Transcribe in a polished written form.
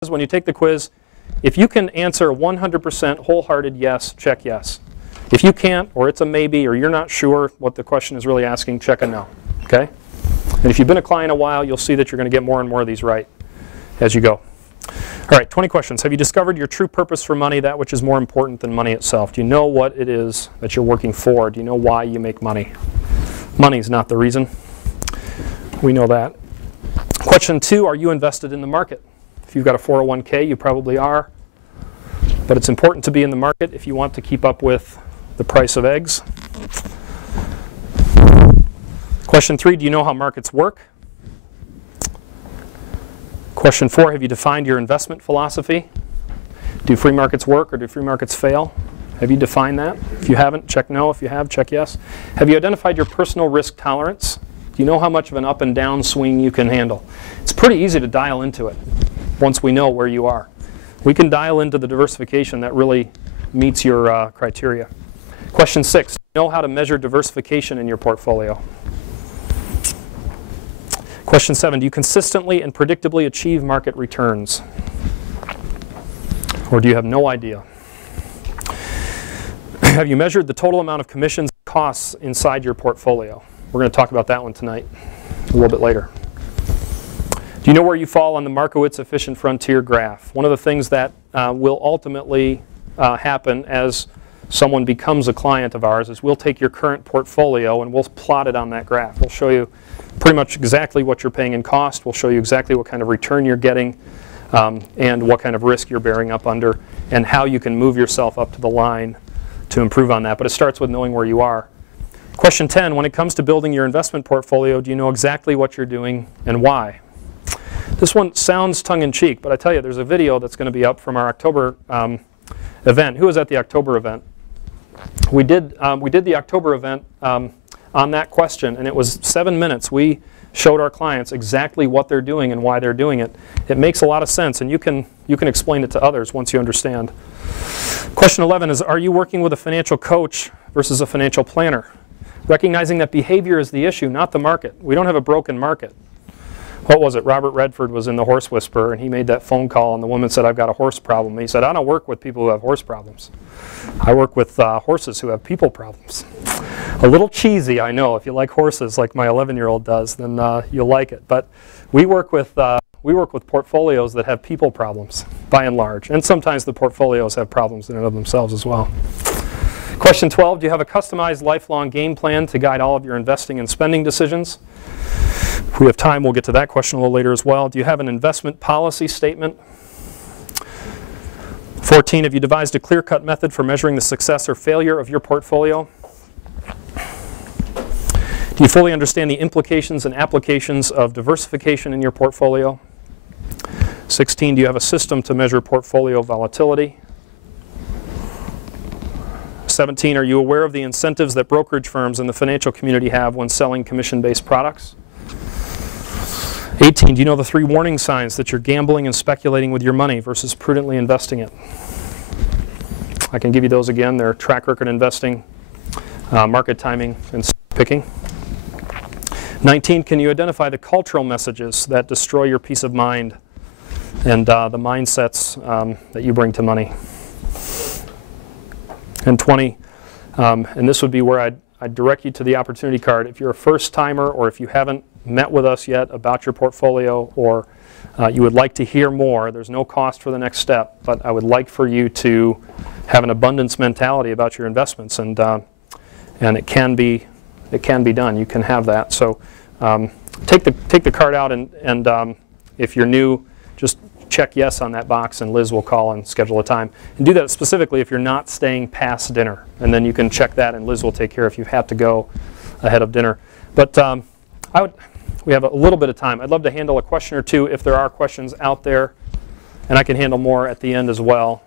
when you take the quiz, if you can answer 100% wholehearted yes, check yes. If you can't, or it's a maybe, or you're not sure what the question is really asking, check a no. Okay? And if you've been a client a while, you'll see that you're going to get more and more of these right as you go. All right, 20 questions. Have you discovered your true purpose for money, that which is more important than money itself? Do you know what it is that you're working for? Do you know why you make money? Money's not the reason. We know that. Question 2, are you invested in the market? If you've got a 401k, you probably are. But it's important to be in the market if you want to keep up with the price of eggs. Question 3, do you know how markets work? Question 4, have you defined your investment philosophy? Do free markets work or do free markets fail? Have you defined that? If you haven't, check no. If you have, check yes. Have you identified your personal risk tolerance? Do you know how much of an up and down swing you can handle? It's pretty easy to dial into it once we know where you are. We can dial into the diversification that really meets your criteria. Question 6, do you know how to measure diversification in your portfolio? Question 7, do you consistently and predictably achieve market returns? Or do you have no idea? Have you measured the total amount of commissions and costs inside your portfolio? We're going to talk about that one tonight, a little bit later. Do you know where you fall on the Markowitz efficient frontier graph? One of the things that will ultimately happen as someone becomes a client of ours is we'll take your current portfolio and we'll plot it on that graph. We'll show you pretty much exactly what you're paying in cost. We'll show you exactly what kind of return you're getting and what kind of risk you're bearing up under and how you can move yourself up to the line to improve on that. But it starts with knowing where you are. Question 10, when it comes to building your investment portfolio, do you know exactly what you're doing and why? This one sounds tongue-in-cheek, but I tell you, there's a video that's going to be up from our October event. Who was at the October event? We did the October event on that question, and it was 7 minutes. We showed our clients exactly what they're doing and why they're doing it. It makes a lot of sense, and you can explain it to others once you understand. Question 11 is, are you working with a financial coach versus a financial planner? Recognizing that behavior is the issue, not the market. We don't have a broken market. What was it? Robert Redford was in The Horse Whisperer, and he made that phone call, and the woman said, I've got a horse problem. And he said, I don't work with people who have horse problems. I work with horses who have people problems. A little cheesy, I know. If you like horses like my 11-year-old does, then you'll like it. But we work with portfolios that have people problems, by and large. And sometimes the portfolios have problems in and of themselves as well. Question 12, do you have a customized lifelong game plan to guide all of your investing and spending decisions? If we have time, we'll get to that question a little later as well. Do you have an investment policy statement? 14, have you devised a clear-cut method for measuring the success or failure of your portfolio? Do you fully understand the implications and applications of diversification in your portfolio? 16, do you have a system to measure portfolio volatility? 17, are you aware of the incentives that brokerage firms and the financial community have when selling commission-based products? 18, do you know the 3 warning signs that you're gambling and speculating with your money versus prudently investing it? I can give you those again. They're track record investing, market timing, and picking. 19, can you identify the cultural messages that destroy your peace of mind and the mindsets that you bring to money? And 20, and this would be where I'd direct you to the opportunity card. If you're a first timer or if you haven't met with us yet about your portfolio or you would like to hear more, there's no cost for the next step, but I would like for you to have an abundance mentality about your investments, and it can be done. You can have that. So take the card out, and if you're new, just check yes on that box, and Liz will call and schedule a time. And do that specifically if you're not staying past dinner, and then you can check that, and Liz will take care if you have to go ahead of dinner. But we have a little bit of time. I'd love to handle a question or two if there are questions out there, and I can handle more at the end as well.